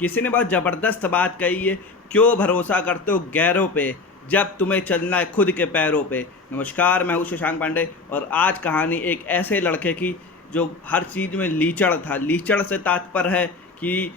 किसी ने बहुत ज़बरदस्त बात कही है, क्यों भरोसा करते हो गैरों पे जब तुम्हें चलना है खुद के पैरों पे। नमस्कार, मैं हूँ शशांक पांडे और आज कहानी एक ऐसे लड़के की जो हर चीज़ में लीचड़ था। लीचड़ से तात्पर्य है कि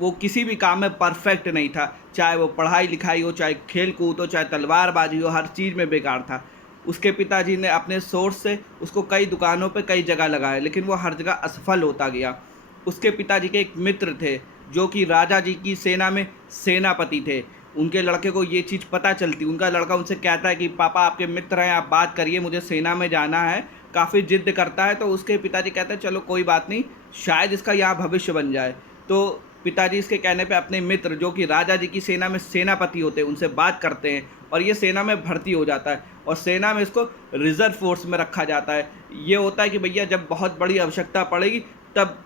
वो किसी भी काम में परफेक्ट नहीं था, चाहे वो पढ़ाई लिखाई हो, चाहे खेल कूद हो, चाहे तलवारबाजी हो, हर चीज़ में बेकार था। उसके पिताजी ने अपने सोर्स से उसको कई दुकानों पे कई जगह लगाया, लेकिन वो हर जगह असफल होता गया। उसके पिताजी के एक मित्र थे जो कि राजा जी की सेना में सेनापति थे। उनके लड़के को ये चीज़ पता चलती, उनका लड़का उनसे कहता है कि पापा आपके मित्र हैं, आप बात करिए, मुझे सेना में जाना है। काफ़ी जिद करता है तो उसके पिताजी कहते हैं चलो कोई बात नहीं, शायद इसका यहाँ भविष्य बन जाए। तो पिताजी इसके कहने पे अपने मित्र जो कि राजा जी की सेना में सेनापति होते हैं उनसे बात करते हैं और ये सेना में भर्ती हो जाता है और सेना में इसको रिजर्व फोर्स में रखा जाता है। ये होता है कि भैया जब बहुत बड़ी आवश्यकता पड़ेगी तब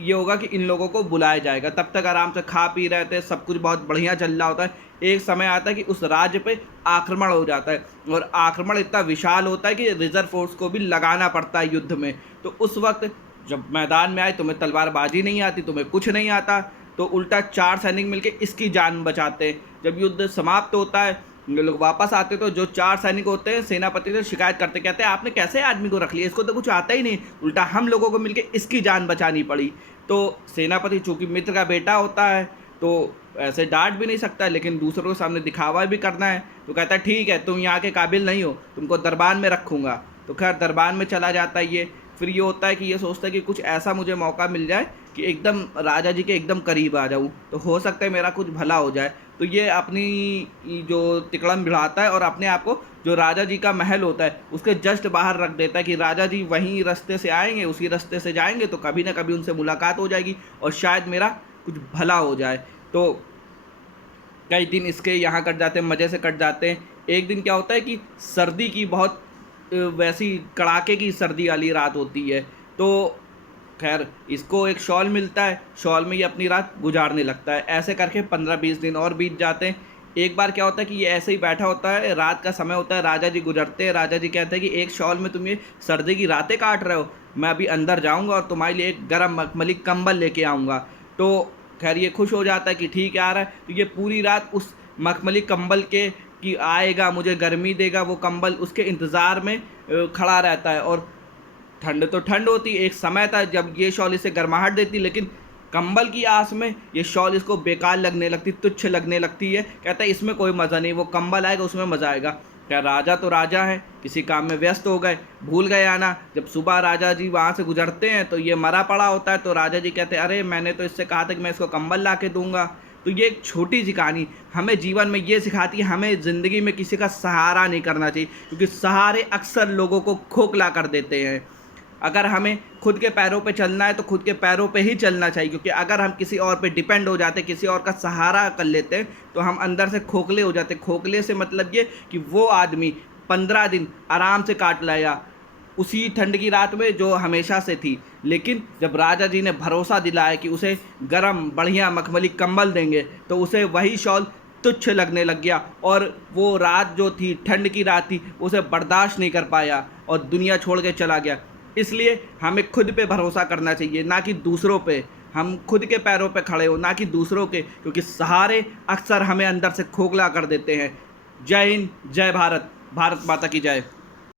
ये होगा कि इन लोगों को बुलाया जाएगा। तब तक आराम से खा पी रहे थे, सब कुछ बहुत बढ़िया चल रहा होता है। एक समय आता है कि उस राज्य पे आक्रमण हो जाता है और आक्रमण इतना विशाल होता है कि रिजर्व फोर्स को भी लगाना पड़ता है युद्ध में। तो उस वक्त जब मैदान में आए, तुम्हें तलवारबाजी नहीं आती, तुम्हें कुछ नहीं आता, तो उल्टा 4 सैनिक मिलके इसकी जान बचाते हैं। जब युद्ध समाप्त होता है, लोग वापस आते तो जो 4 सैनिक होते हैं सेनापति से शिकायत करते, कहते हैं आपने कैसे आदमी को रख लिया, इसको तो कुछ आता ही नहीं, उल्टा हम लोगों को मिलके इसकी जान बचानी पड़ी। तो सेनापति चूंकि मित्र का बेटा होता है तो ऐसे डांट भी नहीं सकता, लेकिन दूसरों के सामने दिखावा भी करना है, तो कहता है ठीक है, तुम यहाँ के काबिल नहीं हो, तुमको दरबार में रखूँगा। तो खैर दरबार में चला जाता है ये। फिर ये होता है कि ये सोचता है कि कुछ ऐसा मुझे मौका मिल जाए कि एकदम राजा जी के एकदम करीब आ जाऊँ, तो हो सकता है मेरा कुछ भला हो जाए। तो ये अपनी जो तिकड़म भिड़ाता है और अपने आप को जो राजा जी का महल होता है उसके जस्ट बाहर रख देता है कि राजा जी वहीं रास्ते से आएंगे, उसी रास्ते से जाएंगे, तो कभी ना कभी उनसे मुलाकात हो जाएगी और शायद मेरा कुछ भला हो जाए। तो कई दिन इसके यहाँ कट जाते हैं, मज़े से कट जाते हैं। एक दिन क्या होता है कि सर्दी की बहुत वैसी कड़ाके की सर्दी वाली रात होती है। तो खैर इसको एक शॉल मिलता है, शॉल में ये अपनी रात गुजारने लगता है। ऐसे करके 15-20 दिन और बीत जाते हैं। एक बार क्या होता है कि ये ऐसे ही बैठा होता है, रात का समय होता है, राजा जी गुजरते हैं। राजा जी कहते हैं कि एक शॉल में तुम ये सर्दी की रातें काट रहे हो, मैं अभी अंदर जाऊंगा और तुम्हारे लिए एक गर्म मखमली कंबल लेके आऊँगा। तो खैर ये खुश हो जाता है कि ठीक है आ रहा है। तो ये पूरी रात उस मखमली कंबल के कि आएगा, मुझे गर्मी देगा वो कंबल, उसके इंतज़ार में खड़ा रहता है। और ठंड तो ठंड होती, एक समय था जब ये शॉल इसे गर्माहट देती, लेकिन कंबल की आस में ये शॉल इसको बेकार लगने लगती, तुच्छ लगने लगती है। कहता है इसमें कोई मज़ा नहीं, वो कंबल आएगा उसमें मज़ा आएगा। क्या राजा तो राजा है, किसी काम में व्यस्त हो गए, भूल गए आना। जब सुबह राजा जी वहाँ से गुजरते हैं तो ये मरा पड़ा होता है। तो राजा जी कहते हैं अरे मैंने तो इससे कहा था कि मैं इसको कंबल ला के दूंगा। तो ये एक छोटी सी कहानी हमें जीवन में ये सिखाती है, हमें ज़िंदगी में किसी का सहारा नहीं करना चाहिए, क्योंकि सहारे अक्सर लोगों को खोखला कर देते हैं। अगर हमें खुद के पैरों पे चलना है तो खुद के पैरों पे ही चलना चाहिए, क्योंकि अगर हम किसी और पे डिपेंड हो जाते, किसी और का सहारा कर लेते हैं, तो हम अंदर से खोखले हो जाते। खोखले से मतलब ये कि वो आदमी 15 दिन आराम से काट लाया उसी ठंड की रात में जो हमेशा से थी, लेकिन जब राजा जी ने भरोसा दिलाया कि उसे गरम बढ़िया मखमली कंबल देंगे, तो उसे वही शॉल तुच्छ लगने लग गया और वो रात जो थी, ठंड की रात थी, उसे बर्दाश्त नहीं कर पाया और दुनिया छोड़ के चला गया। इसलिए हमें खुद पे भरोसा करना चाहिए, ना कि दूसरों पे। हम खुद के पैरों पे खड़े हो, ना कि दूसरों के, क्योंकि सहारे अक्सर हमें अंदर से खोखला कर देते हैं। जय हिंद, जय भारत, भारत माता की जय।